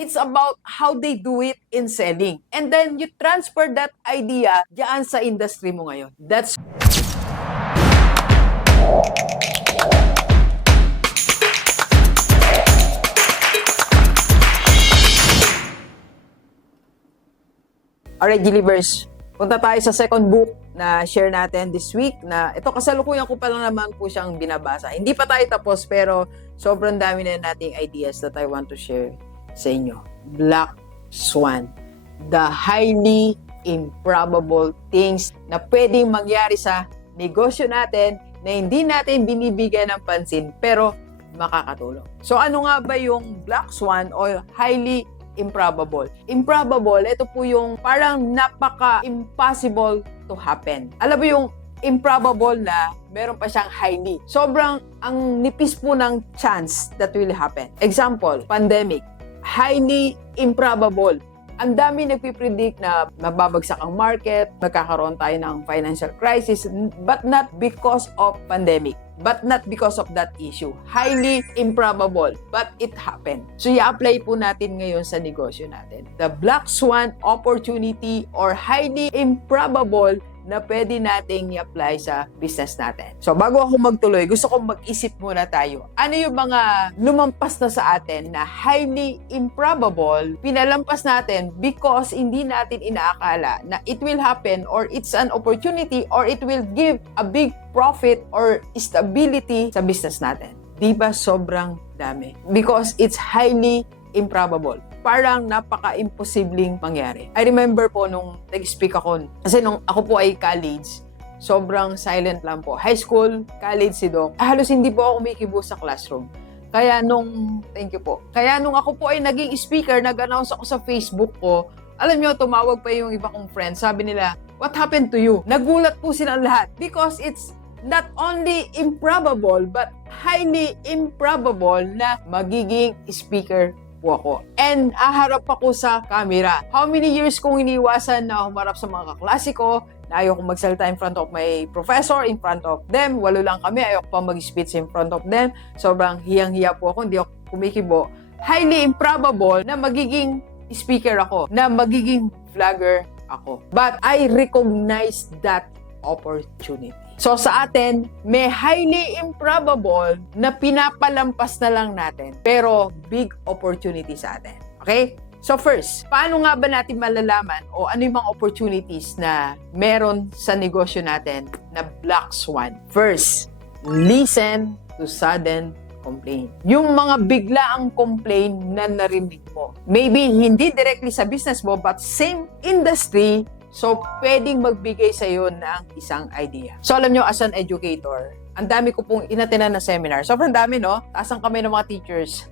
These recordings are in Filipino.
It's about how they do it in selling. And then you transfer that idea diyan sa industry mo ngayon. That's Alright, Gilivers. Punta tayo sa second book na share natin this week na ito kasalukuyan ko pa lang naman po siyang binabasa. Hindi pa tayo tapos pero sobrang dami na nating ideas that I want to share sa inyo. Black Swan. The highly improbable things na pwedeng mangyari sa negosyo natin na hindi natin binibigyan ng pansin pero makakatulong. So ano nga ba yung Black Swan o highly improbable? Improbable, ito po yung parang napaka-impossible to happen. Alam mo yung improbable na meron pa siyang highly. Sobrang ang nipis po ng chance that will happen. Example, pandemic. Highly improbable. Ang dami nagpipredict na mababagsak ang market, magkakaroon tayo ng financial crisis, but not because of pandemic. But not because of that issue. Highly improbable, but it happened. So, i-apply po natin ngayon sa negosyo natin. The Black Swan opportunity or highly improbable na pwede nating i-apply sa business natin. So, bago ako magtuloy, gusto kong mag-isip muna tayo. Ano yung mga lumampas na sa atin na highly improbable, pinalampas natin because hindi natin inaakala na it will happen or it's an opportunity or it will give a big profit or stability sa business natin. Di ba sobrang dami? Because it's highly improbable. Parang napaka-imposibleng mangyari. I remember po nung nag-speak ako, kasi nung ako po ay college, sobrang silent lang po. High school, college si Doc, halos hindi po ako kumikibo sa classroom. Kaya nung, thank you po, kaya nung ako po ay naging speaker, nag-announce ako sa Facebook ko, alam nyo, tumawag pa yung iba kong friends, sabi nila, what happened to you? Nagulat po silang lahat because it's not only improbable, but highly improbable na magiging speaker po ako. And aharap ako sa camera. How many years kong iniwasan na humarap sa mga kaklase ko, na ayoko magsalita in front of my professor, in front of them. Walo lang kami, ayoko pa mag-speech in front of them. Sobrang hiyang-hiya po ako, hindi ako kumikibo. Highly improbable na magiging speaker ako, na magiging vlogger ako. But I recognize that opportunity. So sa atin, may highly improbable na pinapalampas na lang natin, pero big opportunity sa atin. Okay? So first, paano nga ba natin malalaman o ano yung mga opportunities na meron sa negosyo natin na Black Swan? First, listen to sudden complaint. Yung mga biglaang complaint na narinig mo. Maybe hindi directly sa business mo, but same industry. So, pwedeng magbigay sa iyo ng isang idea. So, alam nyo, as an educator, ang dami ko pong inatenan na seminar. Sobrang dami, no? Taas ang kamay ng mga teachers.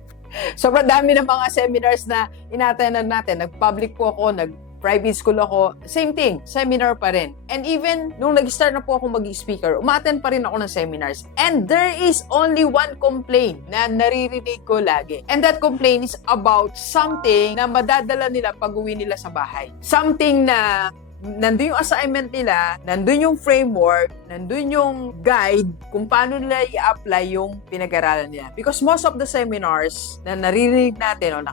Sobrang dami ng mga seminars na inatenan natin. Nag-public po ako, nag-private school ako. Same thing, seminar pa rin. And even, nung nag-start na po ako mag-speaker, umaten pa rin ako ng seminars. And there is only one complaint na naririnig ko lagi. And that complaint is about something na madadala nila pag-uwi nila sa bahay. Something na nandun yung assignment nila, nandun yung framework, nandun yung guide kung paano nila i-apply yung pinag-aralan nila. Because most of the seminars na naririnig natin o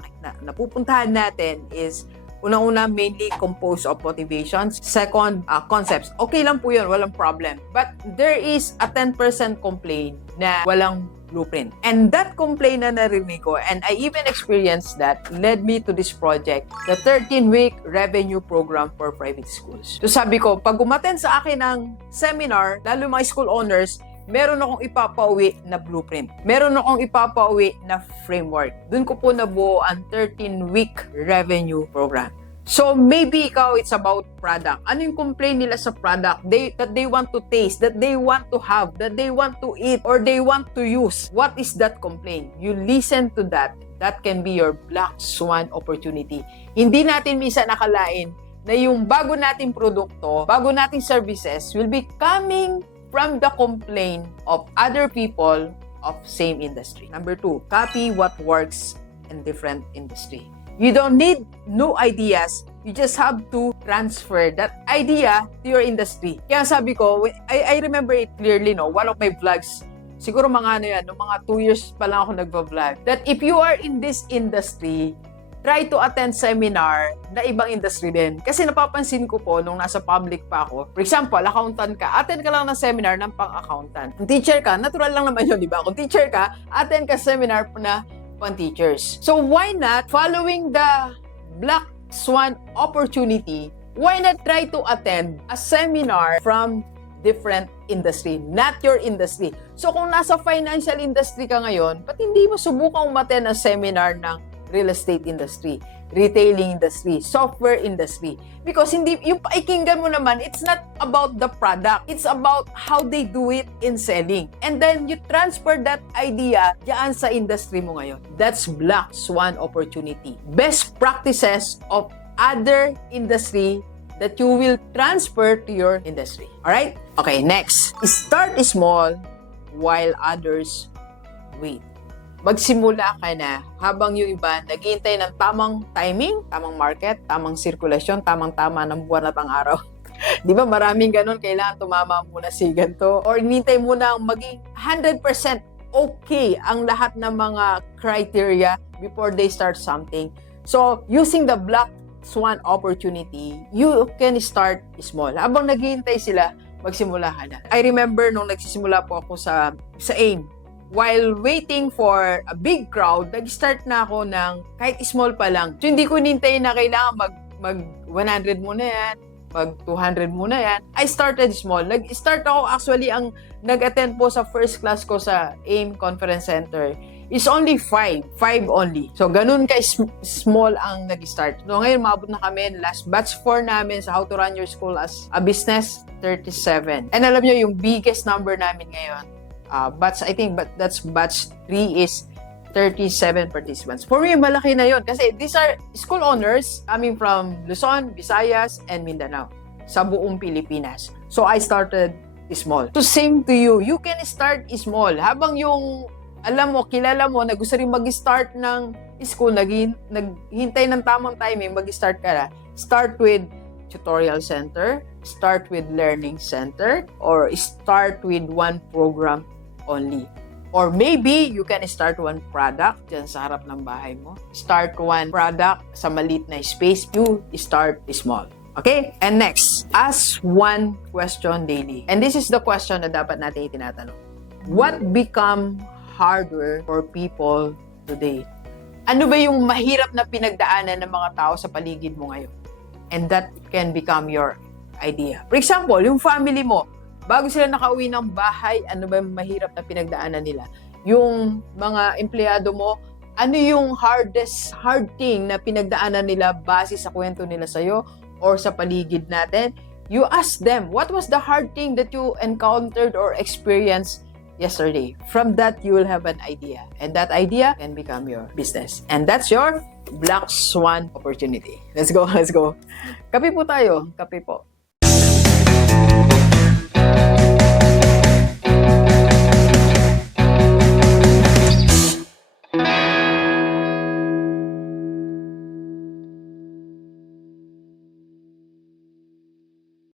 napupuntahan natin is unang-una mainly composed of motivations. Second, concepts. Okay lang po yun, walang problem. But there is a 10% complaint na walang blueprint. And that complaint na narinig ko, and I even experienced that, led me to this project, the 13-week revenue program for private schools. So sabi ko, pag umattend sa akin ng seminar, lalo mga school owners, meron akong ipapauwi na blueprint. Meron akong ipapauwi na framework. Doon ko po nabuo ang 13-week revenue program. So, maybe ikaw, it's about product. Ano yung complaint nila sa product that they want to taste, that they want to have, that they want to eat, or they want to use? What is that complaint? You listen to that. That can be your Black Swan opportunity. Hindi natin minsan nakalain na yung bago nating produkto, bago nating services will be coming from the complaint of other people of same industry. Number 2, copy what works in different industry. You don't need new ideas. You just have to transfer that idea to your industry. Kaya sabi ko, I remember it clearly, no? One of my vlogs, siguro mga ano yan, no, mga 2 years pa lang ako nagpa-vlog, that if you are in this industry, try to attend seminar na ibang industry din. Kasi napapansin ko po, nung nasa public pa ako, for example, accountant ka, attend ka lang ng seminar ng pang-accountant. Kung teacher ka, natural lang naman yun, di ba? Kung teacher ka, attend ka seminar na pang-teachers. So why not, following the Black Swan opportunity, why not try to attend a seminar from different industry, not your industry. So kung nasa financial industry ka ngayon, ba't hindi mo subukang umattend ng seminar ng real estate industry, retailing industry, software industry? Because hindi, yung paikinggan mo naman, it's not about the product. It's about how they do it in selling. And then you transfer that idea diyan sa industry mo ngayon. That's Black Swan opportunity. Best practices of other industry that you will transfer to your industry. Alright? Okay, next. Start small while others wait. Magsimula ka na habang yung iba naghihintay ng tamang timing, tamang market, tamang sirkulasyon, tamang-tama ng buwan at ang araw. Di ba maraming ganun, kailangan tumama muna si ganito. Or hinintay muna maging 100% okay ang lahat ng mga criteria before they start something. So, using the Black Swan opportunity, you can start small. Habang naghihintay sila, magsimula ka na. I remember nung nagsisimula po ako sa AIM, while waiting for a big crowd, nag-start na ako ng kahit small pa lang. So, hindi ko hinintay na kailangan mag 100 muna yan, mag 200 muna yan. I started small. Nag-start ako, actually, ang nag-attend po sa first class ko sa AIM Conference Center is only 5 only. So, ganun small ang nag-start. So, ngayon, maabot na kami. Last batch 4 namin sa How to Run Your School as a Business, 37. And alam nyo, yung biggest number namin ngayon, that's batch 3 is 37 participants. For me, malaki na yun. Kasi these are school owners coming from Luzon, Visayas, and Mindanao sa buong Pilipinas. So, I started small. So, same to you. You can start small. Habang yung alam mo, kilala mo, na gusto rin mag-start ng school, naghintay ng tamang timing, mag-start ka na. Start with tutorial center, start with learning center, or start with one program only. Or maybe, you can start one product dyan sa harap ng bahay mo. Start one product sa maliit na space. You start small. Okay? And next, ask one question daily. And this is the question na dapat natin itinatanong. What become harder for people today? Ano ba yung mahirap na pinagdaanan ng mga tao sa paligid mo ngayon? And that can become your idea. For example, yung family mo, bago sila nakauwi ng bahay, ano ba yung mahirap na pinagdaanan nila? Yung mga empleyado mo, ano yung hard thing na pinagdaanan nila base sa kwento nila sa'yo or sa paligid natin? You ask them, what was the hard thing that you encountered or experienced yesterday? From that, you will have an idea. And that idea can become your business. And that's your Black Swan opportunity. Let's go. Kape po tayo. Kape po.